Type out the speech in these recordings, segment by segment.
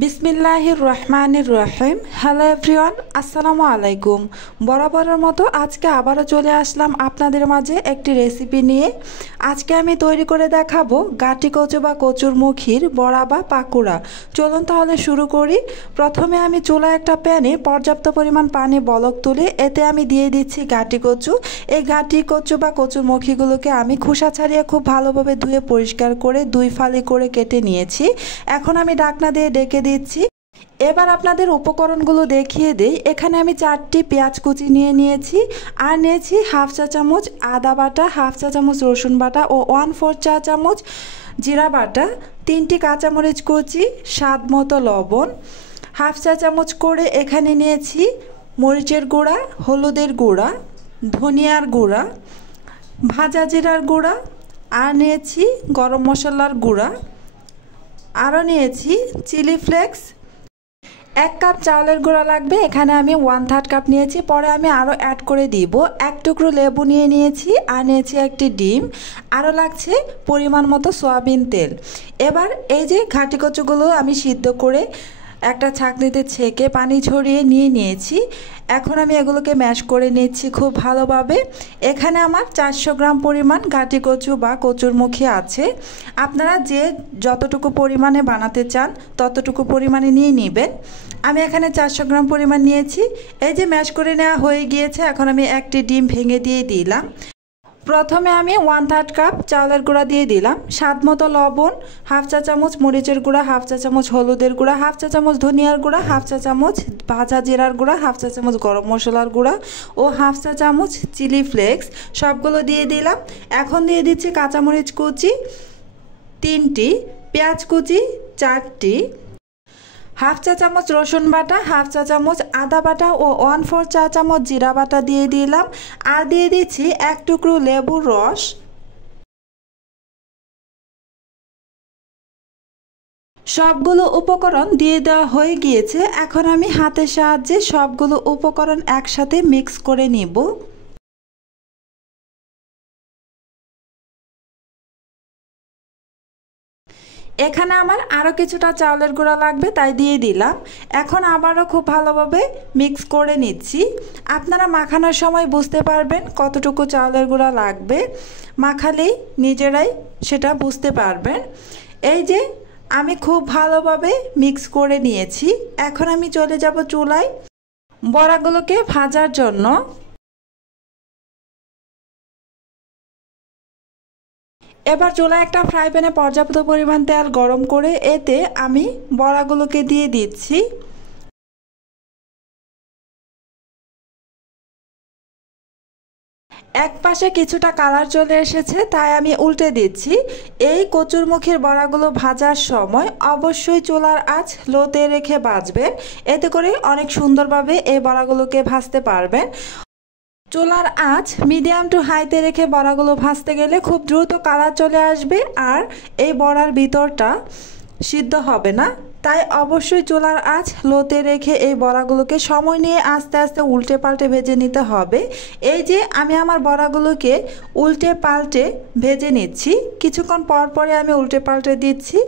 বিসমিল্লাহির রহমানির রহিম। Hello everyone, আসসালামু আলাইকুম। বরাবরের মতো আজকে আবারও চলে আসলাম আপনাদের মাঝে একটি রেসিপি নিয়ে। আজকে আমি তৈরি করে দেখাবো গাটি কচু বা কচুর মুখির বড়া বা পাকুড়া। চলুন তাহলে শুরু করি। প্রথমে আমি চুলায় একটা প্যানে পর্যাপ্ত পরিমাণ পানি বলক তুলে এতে আমি দিয়ে দিচ্ছি গাটি কচু। এই গাটি কচু বা কচুর মুখিগুলোকে আমি খোসা ছাড়িয়ে খুব ভালোভাবে ধুয়ে পরিষ্কার করে দুই ফালি করে কেটে নিয়েছি। এখন আমি ঢাকনা দিয়ে ডেকে দিচ্ছি। এবার আপনাদের উপকরণগুলো দেখিয়ে দিই। এখানে আমি 4টি পেঁয়াজ কুচি নিয়েছি, আর নিয়েছি হাফ চা চামচ আদা বাটা, হাফ চা চামচ রসুন বাটা ও 1/4 চা চামচ জিরা বাটা, 3টি কাঁচামরিচ কুচি, স্বাদ মতো লবণ, হাফ চা চামচ করে এখানে নিয়েছি মরিচের গুঁড়া, হলুদের গুঁড়া, ধনিয়ার গুঁড়া, ভাজা জিরার গুঁড়া, আর নিয়েছি গরম মশলার গুঁড়া, আরও নিয়েছি চিলি ফ্লেক্স। 1 কাপ চাউলের গুঁড়া লাগবে, এখানে আমি 1/3 কাপ নিয়েছি, পরে আমি আরও অ্যাড করে দিব। 1 টুকরো লেবু নিয়েছি, আর নিয়েছি একটি ডিম, আরও লাগছে পরিমাণ মতো সয়াবিন তেল। এবার এই যে ঘাটি কচুগুলো আমি সিদ্ধ করে একটা ছাঁকনিতে ছেঁকে পানি ঝরিয়ে নিয়েছি। এখন আমি এগুলোকে ম্যাশ করে নিচ্ছি খুব ভালোভাবে। এখানে আমার 400 গ্রাম পরিমাণ ঘাটি কচু বা কচুর মুখী আছে। আপনারা যে যতটুকু পরিমাণে বানাতে চান ততটুকু পরিমাণে নিয়ে নেবেন। আমি এখানে 400 গ্রাম পরিমাণ নিয়েছি। এই যে ম্যাশ করে নেওয়া হয়ে গিয়েছে, এখন আমি একটি ডিম ভেঙে দিয়ে দিলাম। প্রথমে আমি 1/3 কাপ চাউলের গুঁড়া দিয়ে দিলাম, স্বাদ মতো লবণ, হাফ চা চামচ মরিচের গুঁড়া, হাফ চা চামচ হলুদের গুঁড়া, হাফ চা চামচ ধনিয়ার গুঁড়া, হাফ চা চামচ ভাজা জিরার গুঁড়া, হাফ চা চামচ গরম মশলার গুঁড়া ও হাফ চা চামচ চিলি ফ্লেক্স, সবগুলো দিয়ে দিলাম। এখন দিয়ে দিচ্ছি কাঁচামরিচ কুচি 3টি, পেঁয়াজ কুচি 4টি, হাফ চা চামচ রসুন বাটা, হাফ চা চামচ আদা বাটা ও 1/4 চা চামচ জিরা বাটা দিয়ে দিলাম, আর দিয়ে দিচ্ছি 1 টুকরো লেবুর রস। সবগুলো উপকরণ দিয়ে দেওয়া হয়ে গিয়েছে। এখন আমি হাতের সাহায্যে সবগুলো উপকরণ একসাথে মিক্স করে নিব। এখানে আমার আরও কিছুটা চাউলের গুঁড়া লাগবে, তাই দিয়ে দিলাম। এখন আবারও খুব ভালোভাবে মিক্স করে নিচ্ছি। আপনারা মাখানোর সময় বুঝতে পারবেন কতটুকু চাউলের গুঁড়া লাগবে, মাখালেই নিজেরাই সেটা বুঝতে পারবেন। এই যে আমি খুব ভালোভাবে মিক্স করে নিয়েছি। এখন আমি চলে যাব চুলায় বড়াগুলোকে ভাজার জন্য। এবার চুলায় একটা ফ্রাই প্যানে পর্যাপ্ত পরিমাণ তেল গরম করে এতে আমি বড়াগুলোকে দিয়ে দিচ্ছি। এক পাশে কিছুটা কালার চলে এসেছে, তাই আমি উল্টে দিচ্ছি। এই কচুর মুখের বড়াগুলো ভাজার সময় অবশ্যই চুলার আঁচ লোতে রেখে ভাজবেন, এতে করে অনেক সুন্দরভাবে এই বড়াগুলোকে ভাজতে পারবেন। চুলার আঁচ মিডিয়াম টু হাইতে রেখে বড়াগুলো ভাজতে গেলে খুব দ্রুত কালার চলে আসবে, আর এই বড়ার ভিতরটা সিদ্ধ হবে না। তাই অবশ্যই চুলার আঁচ লোতে রেখে এই বড়াগুলোকে সময় নিয়ে আস্তে আস্তে উল্টে পাল্টে ভেজে নিতে হবে। এই যে আমি আমার বড়াগুলোকে উল্টে পাল্টে ভেজে নিচ্ছি, কিছুক্ষণ পর পরে আমি উল্টে পাল্টে দিচ্ছি।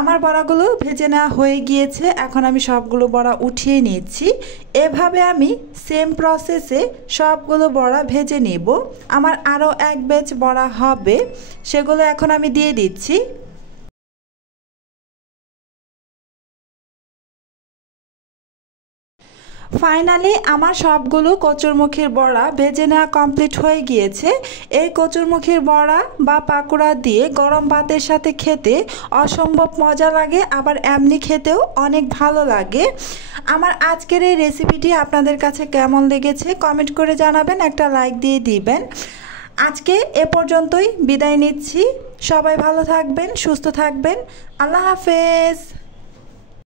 আমার বড়াগুলো ভেজে নেওয়া হয়ে গিয়েছে, এখন আমি সবগুলো বড়া উঠিয়ে নিচ্ছি। এভাবে আমি সেম প্রসেসে সবগুলো বড়া ভেজে নিব। আমার আরও এক ব্যাচ বড়া হবে, সেগুলো এখন আমি দিয়ে দিচ্ছি। ফাইনালি আমার সবগুলো কচুরমুখীর বড়া ভেজে নেওয়া কমপ্লিট হয়ে গিয়েছে। এই কচুরমুখীর বড়া বা পাকোড়া দিয়ে গরম ভাতের সাথে খেতে অসম্ভব মজা লাগে, আবার এমনি খেতেও অনেক ভালো লাগে। আমার আজকের এই রেসিপিটি আপনাদের কাছে কেমন লেগেছে কমেন্ট করে জানাবেন, একটা লাইক দিয়ে দিবেন। আজকে এ পর্যন্তই বিদায় নিচ্ছি। সবাই ভালো থাকবেন, সুস্থ থাকবেন। আল্লাহ হাফেজ।